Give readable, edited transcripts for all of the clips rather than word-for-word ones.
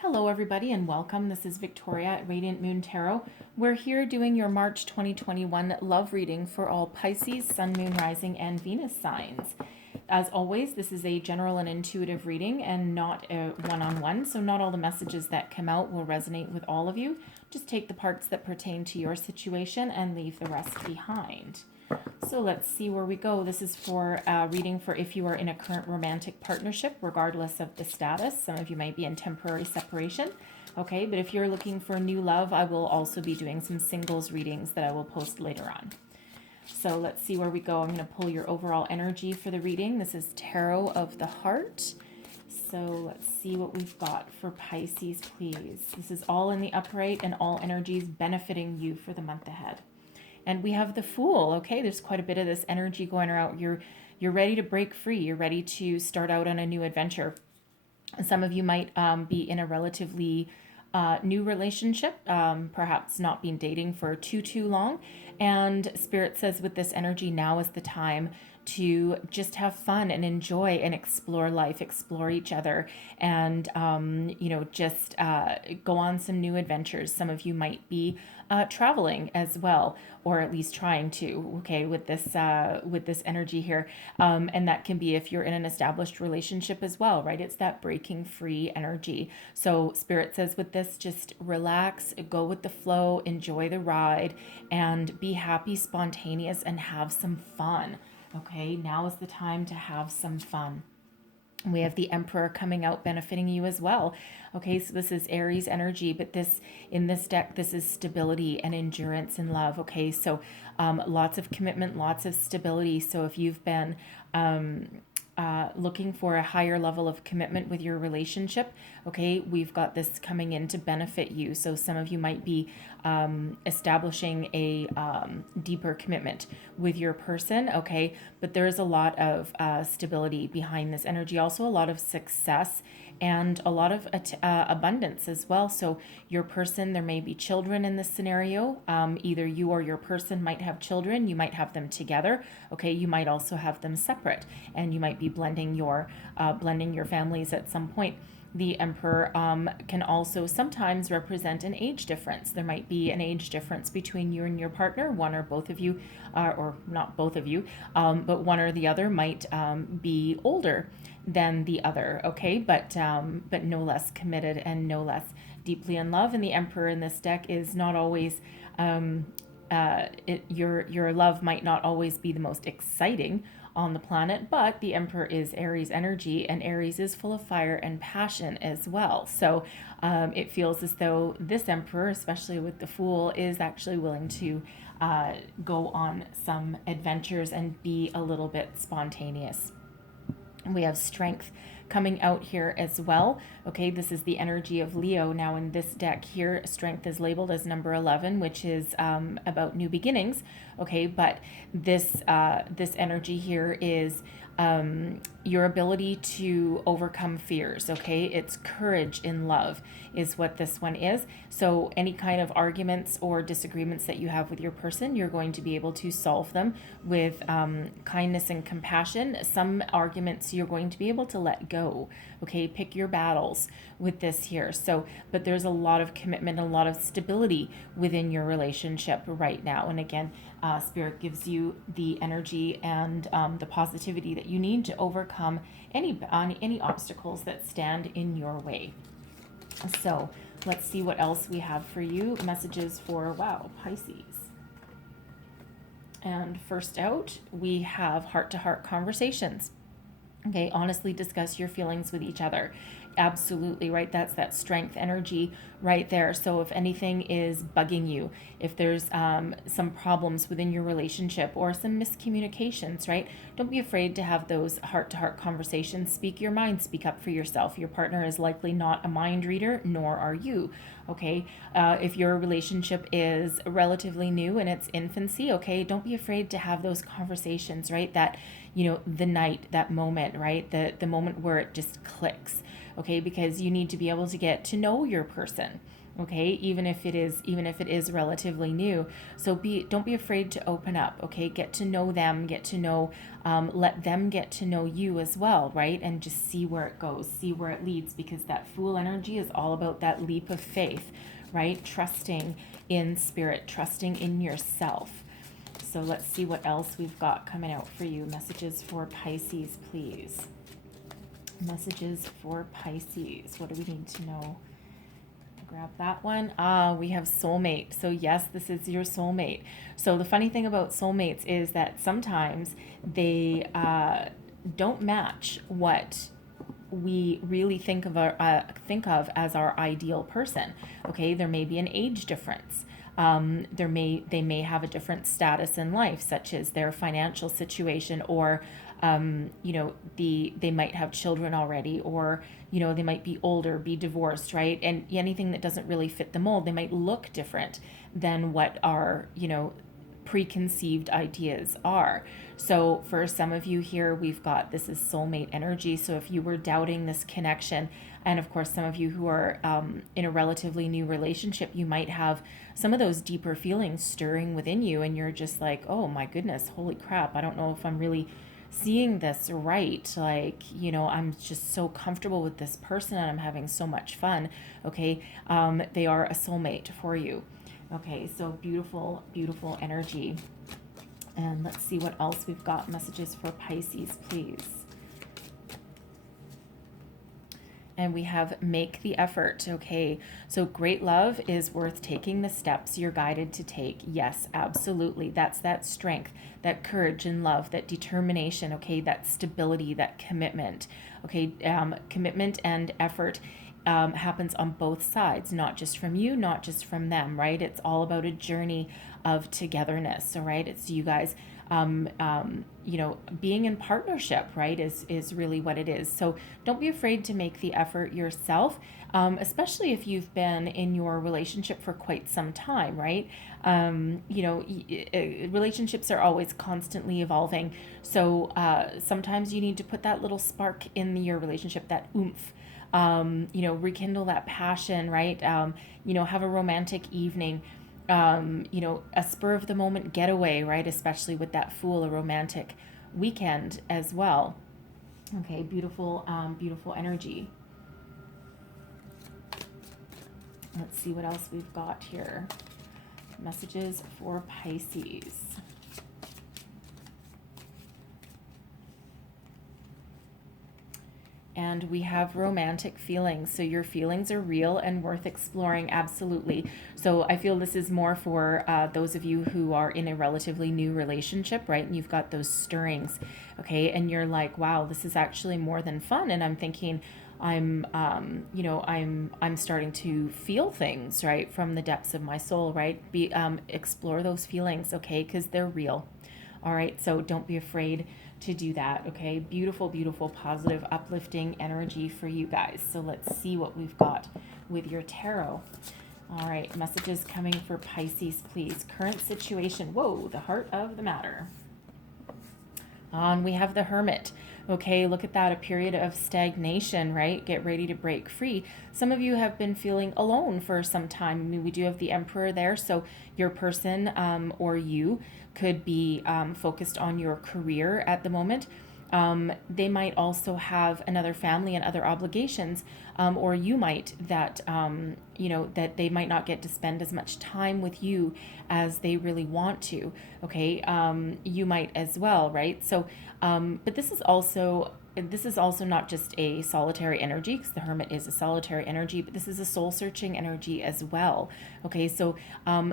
Hello, everybody, and welcome. This is Victoria at Radiant Moon Tarot. We're here doing your March 2021 love reading for all Pisces, Sun, Moon, Rising, and Venus signs. As always, this is a general and intuitive reading and not a one-on-one, so not all the messages that come out will resonate with all of you. Just take the parts that pertain to your situation and leave the rest behind. So let's see where we go. This is for reading for if you are in a current romantic partnership, regardless of the status. Some of you might be in temporary separation. Okay, but if you're looking for new love, I will also be doing some singles readings that I will post later on. So let's see where we go. I'm going to pull your overall energy for the reading. This is Tarot of the Heart. So let's see what we've got for Pisces, please. This is all in the upright and all energies benefiting you for the month ahead. And we have the Fool. Okay, there's quite a bit of this energy going around. You're ready to break free. You're ready to start out on a new adventure. Some of you might be in a relatively new relationship, perhaps not been dating for too long. And Spirit says with this energy, now is the time to just have fun and enjoy and explore life, explore each other, and just go on some new adventures. Some of you might be traveling as well, or at least trying to. Okay, with this energy here, and that can be if you're in an established relationship as well, right? It's that breaking free energy. So Spirit says with this, just relax, go with the flow, enjoy the ride, and be happy, spontaneous, and have some fun. Okay, now is the time to have some fun. We have the Emperor coming out benefiting you as well. Okay, so this is Aries energy, but in this deck, this is stability and endurance in love. Okay, so lots of commitment, lots of stability. So if you've been looking for a higher level of commitment with your relationship, okay, we've got this coming in to benefit you. So some of you might be establishing a deeper commitment with your person, okay, but there is a lot of stability behind this energy, also a lot of success and a lot of abundance as well. So your person, there may be children in this scenario. Either you or your person might have children. You might have them together. Okay, you might also have them separate, and you might be blending your families at some point. The Emperor can also sometimes represent an age difference. There might be an age difference between you and your partner. One or both of you, or not both of you, but one or the other might be older than the other. Okay, but no less committed and no less deeply in love. And the Emperor in this deck is not always. Your love might not always be the most exciting on the planet, but the Emperor is Aries energy, and Aries is full of fire and passion as well. So it feels as though this Emperor, especially with the Fool, is actually willing to go on some adventures and be a little bit spontaneous. We have Strength coming out here as well. Okay, this is the energy of Leo. Now in this deck here, Strength is labeled as number 11, which is about new beginnings. Okay, but this energy here is your ability to overcome fears. Okay, it's courage in love is what this one is. So any kind of arguments or disagreements that you have with your person, you're going to be able to solve them with kindness and compassion. Some arguments you're going to be able to let go. Okay, pick your battles with this here. So, but there's a lot of commitment, a lot of stability within your relationship right now. And again, Spirit gives you the energy and the positivity that you need to overcome any obstacles that stand in your way. So let's see what else we have for you. Messages for, wow, Pisces. And first out, we have heart-to-heart conversations. Okay, honestly discuss your feelings with each other. Absolutely, right? That's that strength energy right there. So if anything is bugging you, if there's some problems within your relationship or some miscommunications, right? Don't be afraid to have those heart-to-heart conversations. Speak your mind, speak up for yourself. Your partner is likely not a mind reader, nor are you. Okay, if your relationship is relatively new in its infancy, okay, don't be afraid to have those conversations, right? That, the night, that moment, right? The moment where it just clicks, okay? Because you need to be able to get to know your person, okay, even if it is relatively new. So don't be afraid to open up, okay? Get to know them, get to know, let them get to know you as well, right? And just see where it goes, see where it leads, because that Fool energy is all about that leap of faith, right? Trusting in spirit, trusting in yourself. So let's see what else we've got coming out for you. Messages for Pisces, please. Messages for Pisces. What do we need to know? Grab that one. We have soulmate. So yes, this is your soulmate. So the funny thing about soulmates is that sometimes they don't match what we really think of as our ideal person. Okay, there may be an age difference. They may have a different status in life, such as their financial situation, or they might have children already, or they might be older, be divorced, right? And anything that doesn't really fit the mold, they might look different than what our preconceived ideas are. So for some of you here, we've got, this is soulmate energy. So if you were doubting this connection, and of course some of you who are in a relatively new relationship, you might have some of those deeper feelings stirring within you, and you're just like, oh my goodness, holy crap, I don't know if I'm really seeing this right. Like, I'm just so comfortable with this person and I'm having so much fun. Okay, they are a soulmate for you. Okay, so beautiful, beautiful energy. And let's see what else we've got. Messages for Pisces, please. And we have make the effort. Okay, so great love is worth taking the steps you're guided to take. Yes, absolutely. That's that strength, that courage and love, that determination. Okay, that stability, that commitment. Okay, commitment and effort happens on both sides, not just from you, not just from them, right? It's all about a journey of togetherness. All right, it's you guys being in partnership, right, is really what it is. So don't be afraid to make the effort yourself, especially if you've been in your relationship for quite some time, right? Relationships are always constantly evolving. So sometimes you need to put that little spark in your relationship, that oomph. Rekindle that passion, right? Have a romantic evening, a spur of the moment getaway, right? Especially with that Fool, a romantic weekend as well. Okay, beautiful, beautiful energy. Let's see what else we've got here. Messages for Pisces. And we have romantic feelings. So your feelings are real and worth exploring, absolutely. So I feel this is more for those of you who are in a relatively new relationship, right? And you've got those stirrings, okay? And you're like, wow, this is actually more than fun. And I'm thinking, I'm starting to feel things, right, from the depths of my soul, right? Explore those feelings, okay? Because they're real. All right, so don't be afraid to do that, okay? Beautiful, beautiful, positive, uplifting energy for you guys. So let's see what we've got with your tarot. All right, messages coming for Pisces, please. Current situation. Whoa, the heart of the matter. And we have the Hermit. Okay, look at that, a period of stagnation, right? Get ready to break free. Some of you have been feeling alone for some time. I mean, we do have the Emperor there, so your person or you could be focused on your career at the moment. They might also have another family and other obligations, or you might that they might not get to spend as much time with you as they really want to. Okay, you might as well, right? So, but this is also not just a solitary energy, because the Hermit is a solitary energy, but this is a soul-searching energy as well. Okay, so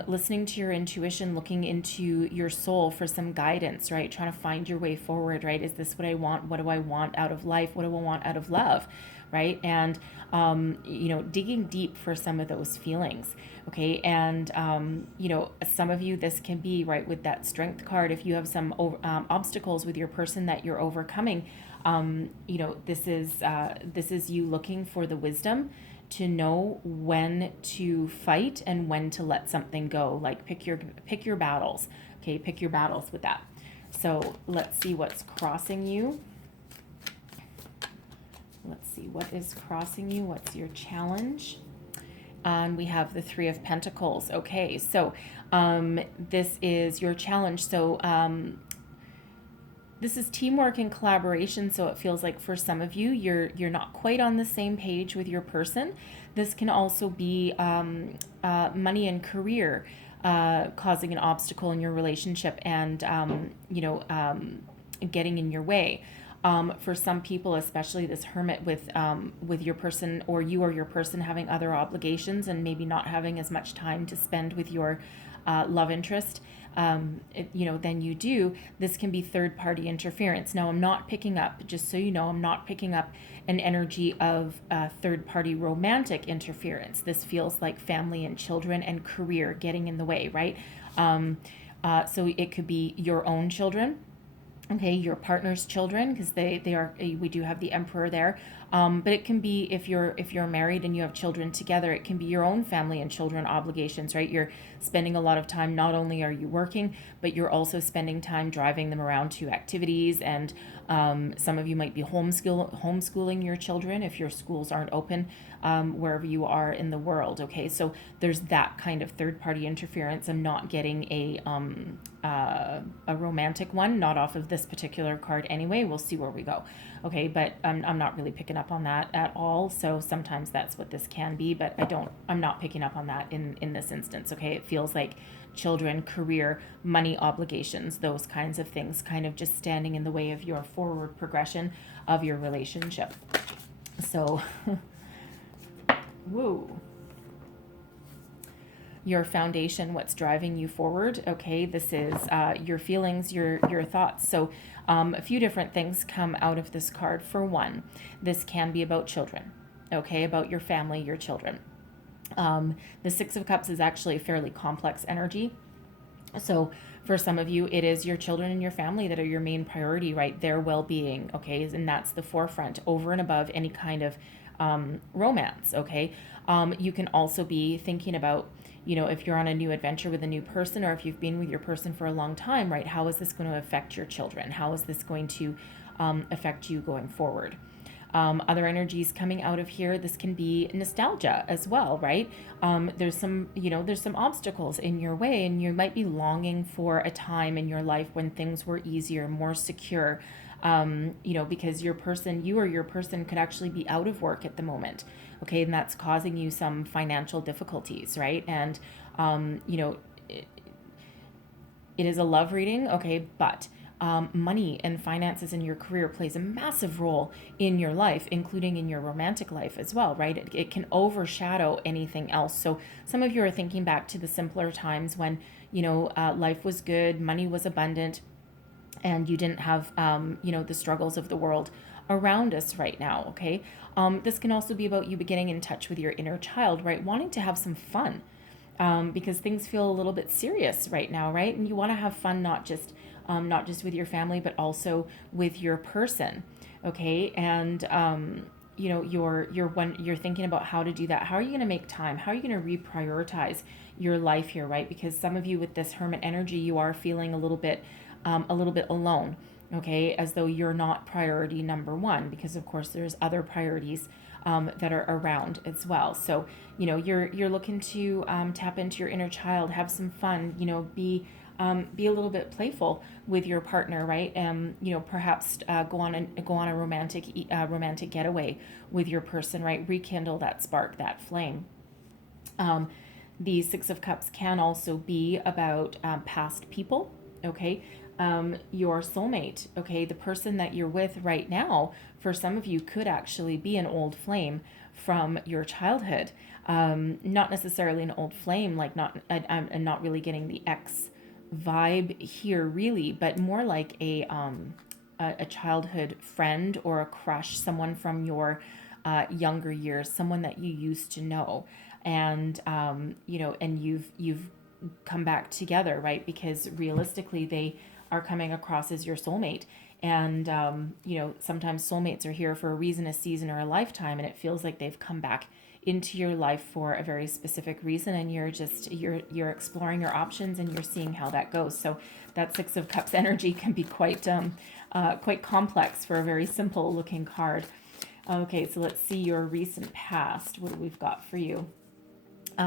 listening to your intuition, looking into your soul for some guidance, right? Trying to find your way forward, right? Is this what I want? What do I want out of life? What do I want out of love? Right? And, digging deep for some of those feelings. Okay. And, some of you, this can be right with that Strength card. If you have some obstacles with your person that you're overcoming, this is you looking for the wisdom to know when to fight and when to let something go. Like pick your battles. Okay. Pick your battles with that. So let's see what's crossing you. Let's see what is crossing you. What's your challenge? And we have the Three of Pentacles. Okay, so this is your challenge. So this is teamwork and collaboration. So it feels like for some of you, you're not quite on the same page with your person. This can also be money and career causing an obstacle in your relationship and getting in your way. For some people, especially this Hermit with your person, or you or your person having other obligations and maybe not having as much time to spend with your love interest, than you do. This can be third party interference. Now, I'm not picking up, just so you know, I'm not picking up an energy of third party romantic interference. This feels like family and children and career getting in the way, right? So it could be your own children. Okay, your partner's children, because they are, we do have the Emperor there, but it can be if you're married and you have children together, it can be your own family and children obligations, right? You're spending a lot of time, not only are you working, but you're also spending time driving them around to activities, and some of you might be homeschooling your children if your schools aren't open wherever you are in the world. Okay, so there's that kind of third party interference. I'm not getting a romantic one, not off of this particular card anyway. We'll see where we go. Okay, but I'm not really picking up on that at all. So sometimes that's what this can be, but I'm not picking up on that in this instance. Okay, it feels like children, career, money obligations, those kinds of things kind of just standing in the way of your forward progression of your relationship. So woo. Your foundation, what's driving you forward. Okay, this is your feelings, your thoughts. So a few different things come out of this card. For one, this can be about children, okay, about your family, your children. The Six of Cups is actually a fairly complex energy. So for some of you, it is your children and your family that are your main priority, right? Their well-being, okay, and that's the forefront over and above any kind of romance, okay? You can also be thinking about, if you're on a new adventure with a new person, or if you've been with your person for a long time, right? How is this going to affect your children? How is this going to affect you going forward? Other energies coming out of here, this can be nostalgia as well, right? There's some obstacles in your way, and you might be longing for a time in your life when things were easier, more secure, because you or your person could actually be out of work at the moment. Okay, and that's causing you some financial difficulties, right? And, it is a love reading, okay, but money and finances in your career plays a massive role in your life, including in your romantic life as well, right? It can overshadow anything else. So some of you are thinking back to the simpler times when, life was good, money was abundant, and you didn't have, the struggles of the world around us right now, okay? This can also be about you getting in touch with your inner child, right? Wanting to have some fun, because things feel a little bit serious right now, right? And you want to have fun, not just with your family, but also with your person, okay? And you're thinking about how to do that. How are you going to make time? How are you going to reprioritize your life here, right? Because some of you with this Hermit energy, you are feeling a little bit alone, okay, as though you're not priority number one, because of course there's other priorities that are around as well. So you're looking to tap into your inner child, have some fun, be a little bit playful with your partner, right? Perhaps go on a romantic getaway with your person, right? Rekindle that spark, that flame. The Six of Cups can also be about past people, okay? Your soulmate, okay? The person that you're with right now, for some of you, could actually be an old flame from your childhood. Not necessarily an old flame, like I'm not really getting the ex vibe here really, but more like a childhood friend or a crush, someone from your younger years, someone that you used to know, and and you've come back together, right? Because realistically they are coming across as your soulmate, and sometimes soulmates are here for a reason, a season, or a lifetime, and it feels like they've come back into your life for a very specific reason, and you're exploring your options and you're seeing how that goes. So that Six of Cups energy can be quite complex for a very simple looking card. Okay, so let's see your recent past. What do we've got for you?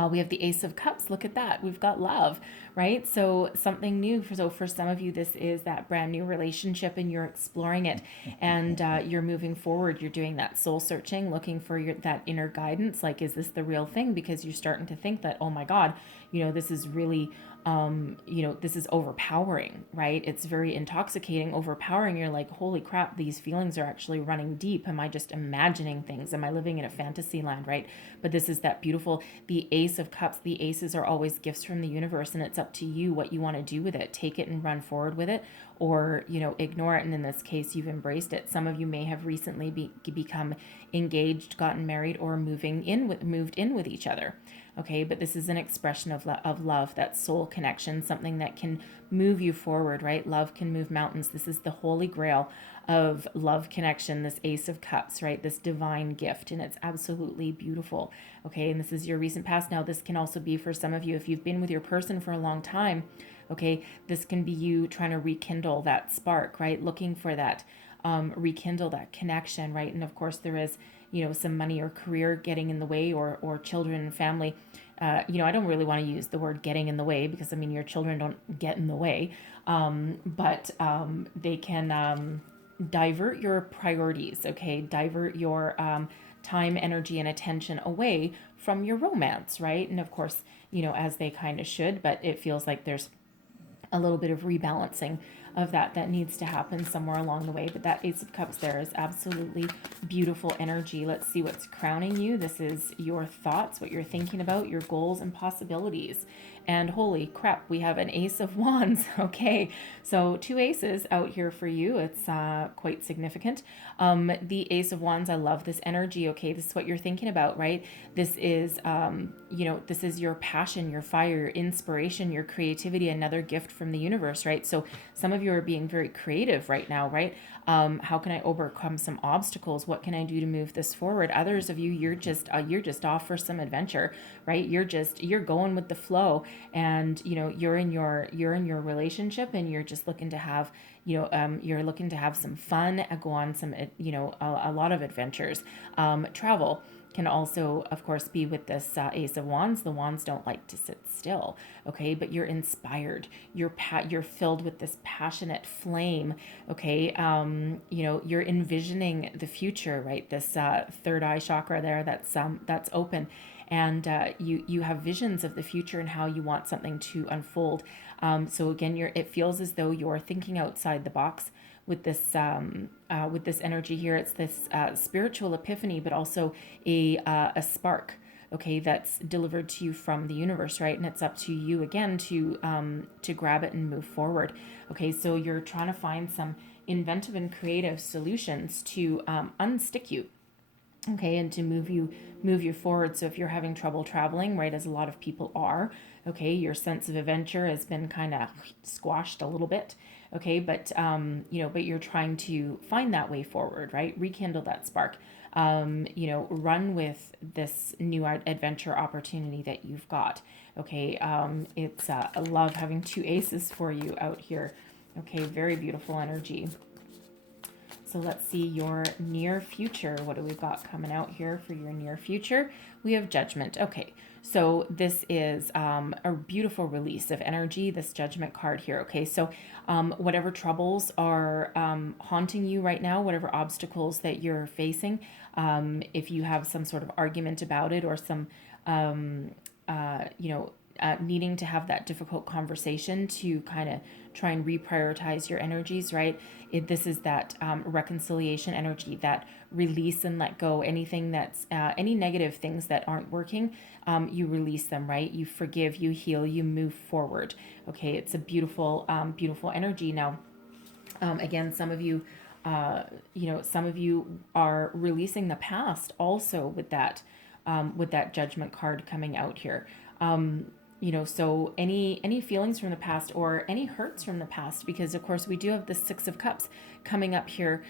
We have the Ace of Cups. Look at that. We've got love, right? So something new. So for some of you, this is that brand new relationship and you're exploring it and you're moving forward. You're doing that soul searching, looking for that inner guidance. Like, is this the real thing? Because you're starting to think that, oh my God, this is really, this is overpowering, right? It's very intoxicating, overpowering. You're like, holy crap, these feelings are actually running deep. Am I just imagining things? Am I living in a fantasy land, right? But this is that beautiful, the Ace of Cups. The aces are always gifts from the universe, and it's up to you what you want to do with it. Take it and run forward with it, or ignore it. And in this case, you've embraced it. Some of you may have recently become engaged, gotten married, or moved in with each other. Okay, but this is an expression of love, that soul connection, something that can move you forward, right? Love can move mountains. This is the holy grail of love connection, this Ace of Cups, right? This divine gift, and it's absolutely beautiful. Okay, and this is your recent past. Now, this can also be for some of you, if you've been with your person for a long time, okay, this can be you trying to rekindle that spark, right? Looking for that, rekindle that connection, right? And of course, there is, some money or career getting in the way, or children and family. I don't really want to use the word getting in the way, because your children don't get in the way, but they can divert your priorities, okay? Divert your time, energy, and attention away from your romance, right? And of course, as they kind of should, but it feels like there's a little bit of rebalancing of that needs to happen somewhere along the way. But that Ace of Cups there is absolutely beautiful energy. Let's see what's crowning you. This is your thoughts, what you're thinking about, your goals and possibilities. And holy crap, we have an Ace of Wands. Okay, so 2 aces out here for you. It's quite significant. The Ace of Wands, I love this energy. Okay, this is what you're thinking about, right? This is, this is your passion, your fire, your inspiration, your creativity, another gift from the universe, right? So some of you are being very creative right now, right? How can I overcome some obstacles? What can I do to move this forward? Others of you, you're just off for some adventure, right? You're going with the flow, and you're in your relationship, and you're just looking to have you're looking to have some fun, go on some a lot of adventures. Travel can also, of course, be with this Ace of Wands. The Wands don't like to sit still, okay? But you're inspired. You're filled with this passionate flame, okay? You're envisioning the future, right? This third eye chakra there, that's open, and you have visions of the future and how you want something to unfold. So again, it feels as though you're thinking outside the box with this energy here. It's this spiritual epiphany, but also a spark, okay, that's delivered to you from the universe, right? And it's up to you again to grab it and move forward. Okay, so you're trying to find some inventive and creative solutions to unstick you, okay, and to move you forward. So if you're having trouble traveling, right, as a lot of people are, okay, your sense of adventure has been kind of squashed a little bit, okay, but but you're trying to find that way forward, right? Rekindle that spark. Run with this new adventure opportunity that you've got. Okay, I love having 2 aces for you out here. Okay, very beautiful energy. So let's see your near future. What do we got coming out here for your near future? We have Judgment. Okay, so this is a beautiful release of energy, this Judgment card here. Okay, so whatever troubles are haunting you right now, whatever obstacles that you're facing, if you have some sort of argument about it, or some, needing to have that difficult conversation to kind of try and reprioritize your energies, right? This is that reconciliation energy, that release and let go. Anything that's any negative things that aren't working, you release them, right? You forgive, you heal, you move forward. Okay, it's a beautiful, beautiful energy. Now, again, some of you, some of you are releasing the past also with that Judgment card coming out here. So any feelings from the past, or any hurts from the past, because of course we do have the 6 of Cups coming up here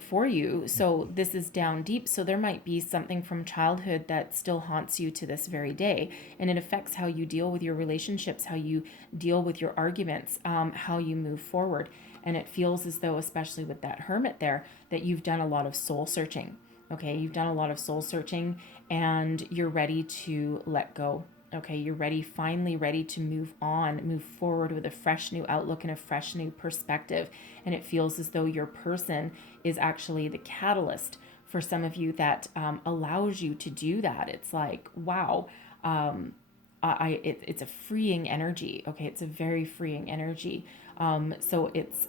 for you. So this is down deep. So there might be something from childhood that still haunts you to this very day. And it affects how you deal with your relationships, how you deal with your arguments, how you move forward. And it feels as though, especially with that Hermit there, that you've done a lot of soul searching. Okay, you've done a lot of soul searching and you're ready to let go. Okay, you're ready, finally ready to move on, move forward with a fresh new outlook and a fresh new perspective. And it feels as though your person is actually the catalyst for some of you that allows you to do that. It's like, wow, it's a freeing energy. Okay, it's a very freeing energy. So it's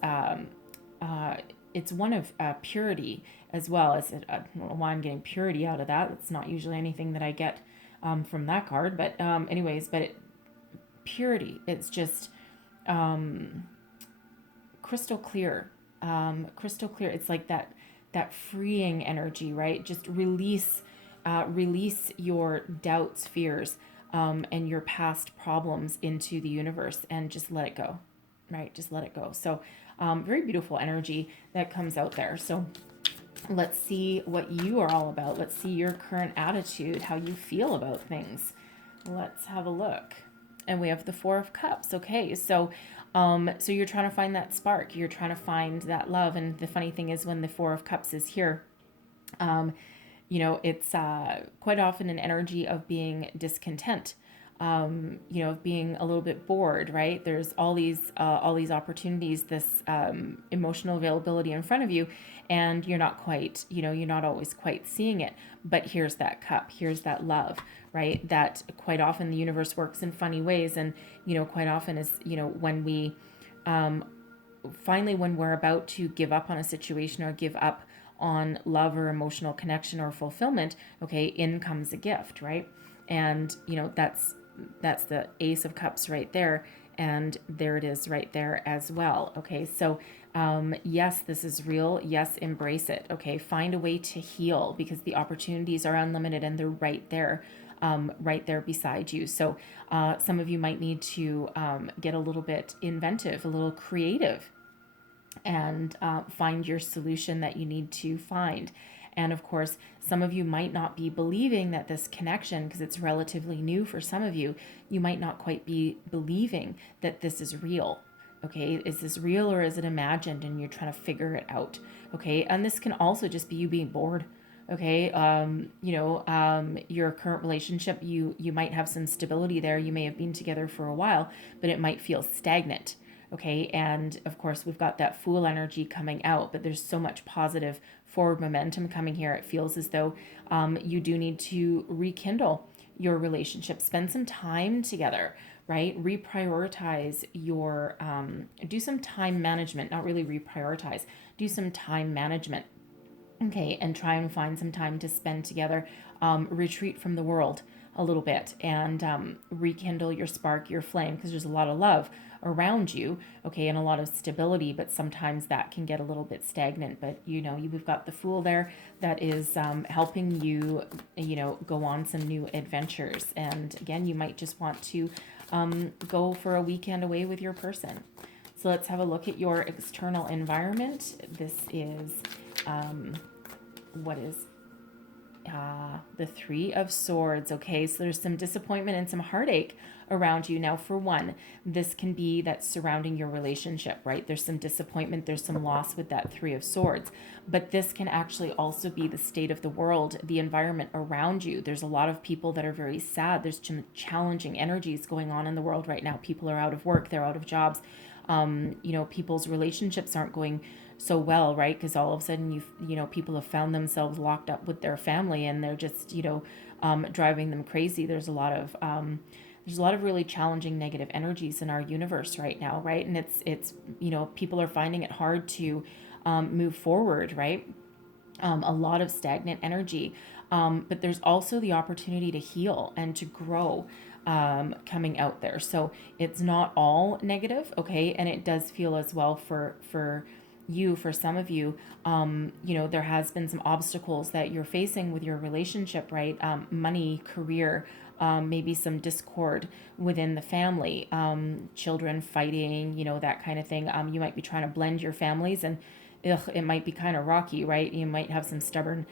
one of purity as well as I don't know why I'm getting purity out of that. It's not usually anything that I get from that card, but anyways, purity. It's just crystal clear, crystal clear. It's like that freeing energy, right? Just release your doubts, fears, and your past problems into the universe, and just let it go, right? Just let it go. So, very beautiful energy that comes out there. So, let's see what you are all about. Let's see your current attitude, how you feel about things. Let's have a look. And we have the Four of Cups. Okay, so so you're trying to find that spark. You're trying to find that love. And the funny thing is, when the Four of Cups is here, it's quite often an energy of being discontent, being a little bit bored, right? There's all these opportunities, this emotional availability in front of you, and you're not quite, you're not always quite seeing it. But here's that cup, here's that love, right? That quite often the universe works in funny ways, and quite often is when we finally, when we're about to give up on a situation or give up on love or emotional connection or fulfillment, okay, in comes a gift, right? And that's the Ace of Cups right there, and there it is right there as well. Okay, so yes, this is real. Yes, embrace it. Okay, find a way to heal, because the opportunities are unlimited and they're right there, right there beside you. So some of you might need to get a little bit inventive, a little creative, and find your solution that you need to find. And of course, some of you might not be believing that this connection, because it's relatively new for some of you, you might not quite be believing that this is real. Okay, is this real or is it imagined? And you're trying to figure it out. Okay, and this can also just be you being bored. Okay, your current relationship, you might have some stability there. You may have been together for a while, but it might feel stagnant. Okay, and of course we've got that Fool energy coming out, but there's so much positive forward momentum coming here. It feels as though you do need to rekindle your relationship, spend some time together, right? Reprioritize your do some time management, not really reprioritize, do some time management. Okay, and try and find some time to spend together, retreat from the world a little bit, and rekindle your spark, your flame, because there's a lot of love around you, okay, and a lot of stability, but sometimes that can get a little bit stagnant. But we've got the Fool there that is helping you, go on some new adventures. And again, you might just want to go for a weekend away with your person. So let's have a look at your external environment. This is what is the Three of Swords. Okay, so there's some disappointment and some heartache around you. Now, for one, this can be that surrounding your relationship, right? There's some disappointment, there's some loss with that Three of Swords, but this can actually also be the state of the world, the environment around you. There's a lot of people that are very sad. There's some challenging energies going on in the world right now. People are out of work, they're out of jobs. People's relationships aren't going so well, right? Because all of a sudden people have found themselves locked up with their family, and they're just driving them crazy. There's a lot of really challenging negative energies in our universe right now, right? And it's people are finding it hard to move forward, right? A lot of stagnant energy, but there's also the opportunity to heal and to grow coming out there. So it's not all negative, okay? And it does feel as well for some of you, there has been some obstacles that you're facing with your relationship, right? Money, career, maybe some discord within the family, children fighting, that kind of thing. You might be trying to blend your families, and it might be kind of rocky, right? You might have some stubborn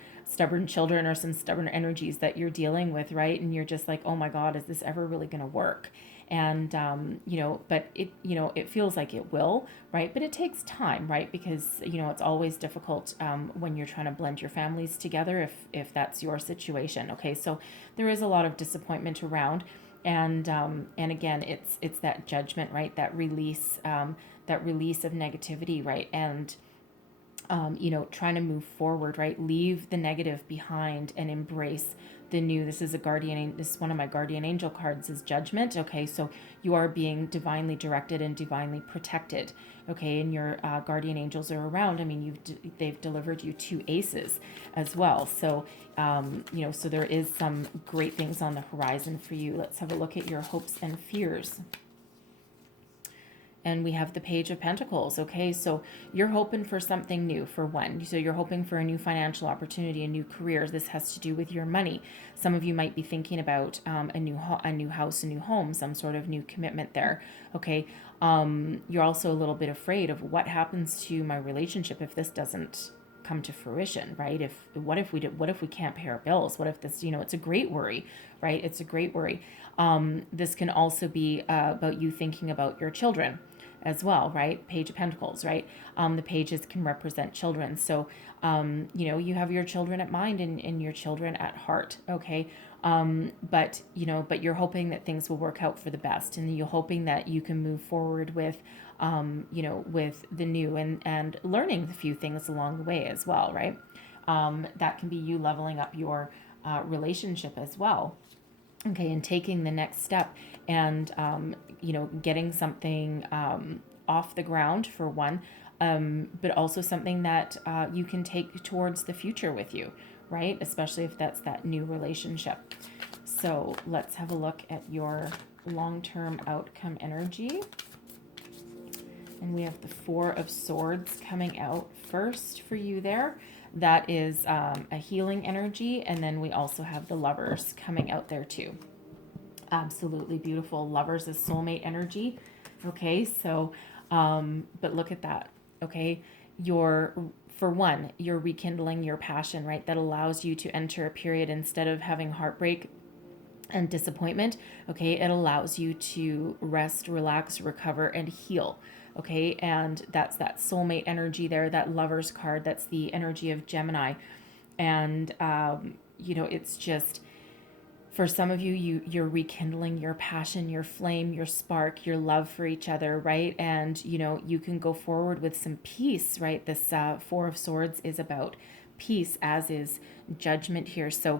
children or some stubborn energies that you're dealing with, right? And you're just like, oh my God, is this ever really going to work? And but it feels like it will, right? But it takes time, right? Because it's always difficult when you're trying to blend your families together, if that's your situation. Okay, so there is a lot of disappointment around, and again, it's that judgment, right? That release of negativity, right? And trying to move forward, right? Leave the negative behind and embrace the new. This is one of my guardian angel cards is judgment. Okay, so you are being divinely directed and divinely protected. Okay, and your guardian angels are around. I mean, they've delivered you 2 aces as well. So, so there is some great things on the horizon for you. Let's have a look at your hopes and fears. And we have the Page of Pentacles. Okay, so you're hoping for something new, for one. So you're hoping for a new financial opportunity, a new career. This has to do with your money. Some of you might be thinking about a new house, a new home, some sort of new commitment there. Okay, you're also a little bit afraid of what happens to my relationship if this doesn't come to fruition, right? What if we can't pay our bills? What if this, it's a great worry, right? It's a great worry. This can also be about you thinking about your children as well, right? Page of Pentacles, right? The pages can represent children. So, you have your children at mind and your children at heart, okay? But you're hoping that things will work out for the best, and you're hoping that you can move forward with, with the new and learning a few things along the way as well, right? That can be you leveling up your relationship as well. Okay, and taking the next step and, getting something off the ground for one, but also something that you can take towards the future with you, right? Especially if that's that new relationship. So let's have a look at your long-term outcome energy. And we have the Four of Swords coming out first for you there. That is a healing energy. And then we also have the Lovers coming out there too. Absolutely beautiful. Lovers is soulmate energy. Okay, so, but look at that. Okay, for one, you're rekindling your passion, right? That allows you to enter a period instead of having heartbreak and disappointment. Okay, it allows you to rest, relax, recover, and heal. Okay, and that's that soulmate energy there, that Lovers card. That's the energy of Gemini. And, it's just, for some of you're rekindling your passion, your flame, your spark, your love for each other, right? And, you can go forward with some peace, right? This Four of Swords is about peace, as is Judgment here. So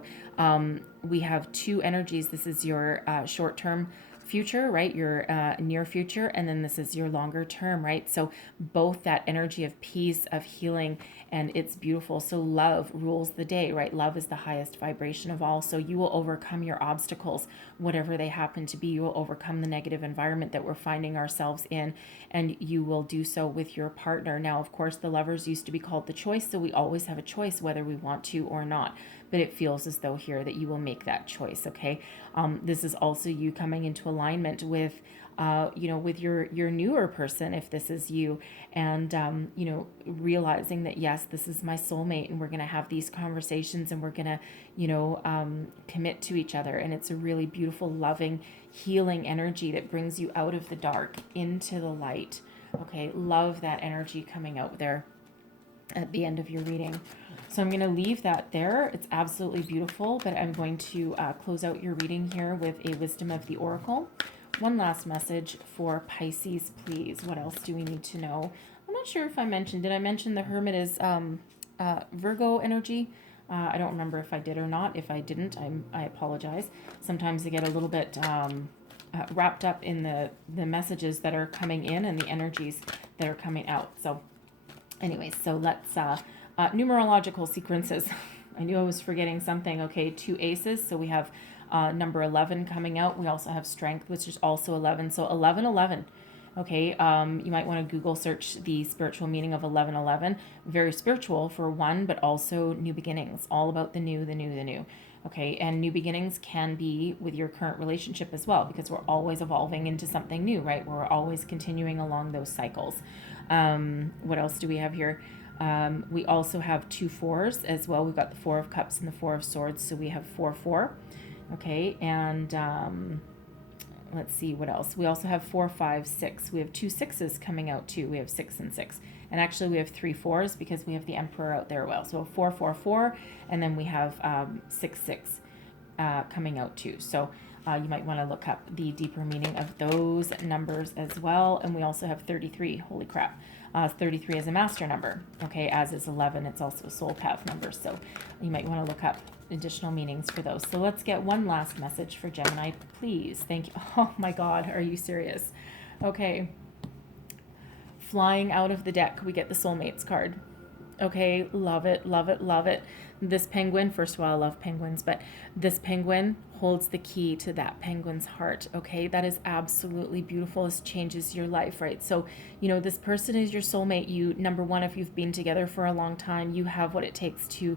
we have 2 energies. This is your short-term future, right? Your near future, and then this is your longer term, right? So both that energy of peace, of healing, and it's beautiful. So love rules the day, right? Love is the highest vibration of all. So you will overcome your obstacles, whatever they happen to be. You will overcome the negative environment that we're finding ourselves in, and you will do so with your partner. Now, of course, the Lovers used to be called the choice, so we always have a choice whether we want to or not. But it feels as though here that you will make that choice, okay? This is also you coming into alignment with, with your newer person, if this is you, and, realizing that, yes, this is my soulmate, and we're going to have these conversations, and we're going to, commit to each other. And it's a really beautiful, loving, healing energy that brings you out of the dark into the light. Okay, love that energy coming out there at the end of your reading. So I'm going to leave that there. It's absolutely beautiful, but I'm going to close out your reading here with a Wisdom of the Oracle. One last message for Pisces, please. What else do we need to know? I'm not sure if I mentioned, did I mention the Hermit is Virgo energy? I don't remember if I did or not. If I didn't, I apologize. Sometimes I get a little bit wrapped up in the messages that are coming in and the energies that are coming out. So anyways, so let's, numerological sequences. I knew I was forgetting something. Okay, 2 aces. So we have number 11 coming out. We also have strength, which is also 11. So 1111. Okay, you might want to Google search the spiritual meaning of 1111. Very spiritual for one, but also new beginnings. All about the new, the new, the new. Okay, and new beginnings can be with your current relationship as well, because we're always evolving into something new, right? We're always continuing along those cycles. What else do we have here? We also have 2 4s as well. We've got the 4 of Cups and the 4 of Swords, so we have 4 4. Okay, and let's see what else. We also have 4 5 6. We have 2 6s coming out too. We have 6 and 6. And actually we have 3 4s because we have the Emperor out there as well. So 4 4 4, and then we have 6 6 coming out too. So you might want to look up the deeper meaning of those numbers as well. And we also have 33. Holy crap. 33 is a master number. Okay, as is 11. It's also a soul path number. So you might want to look up additional meanings for those. So let's get one last message for Gemini, please. Thank you. Oh my God, are you serious? Okay. Flying out of the deck, we get the Soulmates card. Okay, love it, love it, love it. This penguin, first of all, I love penguins, but this penguin holds the key to that penguin's heart. Okay, that is absolutely beautiful. This changes your life, right? So, you know, this person is your soulmate. You, number one, if you've been together for a long time, you have what it takes to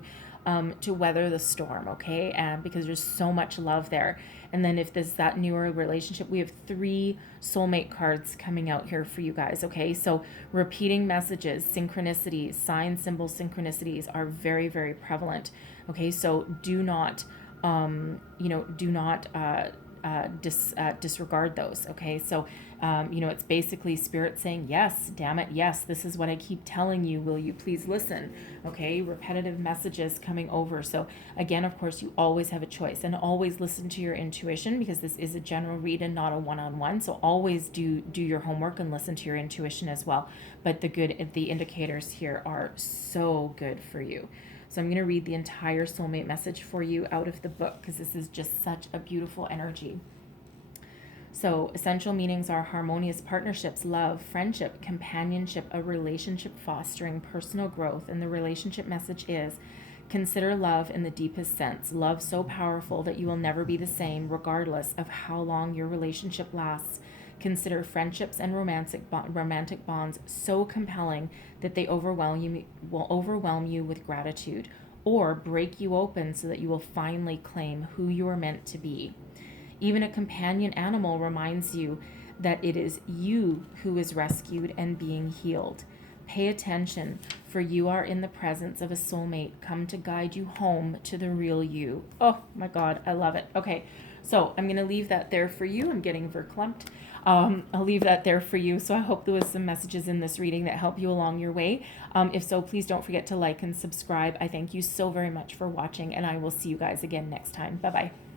weather the storm, okay? And because there's so much love there. And then if there's that newer relationship, we have 3 soulmate cards coming out here for you guys, okay? So repeating messages, synchronicities, sign symbol synchronicities are very, very prevalent, okay? So do not, disregard those, okay? So, it's basically spirit saying, yes, damn it, yes, this is what I keep telling you, will you please listen, okay? Repetitive messages coming over. So again, of course, you always have a choice, and always listen to your intuition, because this is a general read and not a one-on-one. So always do your homework and listen to your intuition as well. But the indicators here are so good for you. So I'm going to read the entire soulmate message for you out of the book, because this is just such a beautiful energy. So essential meanings are harmonious partnerships, love, friendship, companionship, a relationship fostering personal growth. And the relationship message is: consider love in the deepest sense. Love so powerful that you will never be the same, regardless of how long your relationship lasts. Consider friendships and romantic bonds so compelling that they will overwhelm you with gratitude, or break you open so that you will finally claim who you are meant to be. Even a companion animal reminds you that it is you who is rescued and being healed. Pay attention, for you are in the presence of a soulmate come to guide you home to the real you. Oh my God, I love it. Okay, so I'm going to leave that there for you. I'm getting verklempt. I'll leave that there for you. So I hope there was some messages in this reading that help you along your way. If so, please don't forget to like and subscribe. I thank you so very much for watching, and I will see you guys again next time. Bye-bye.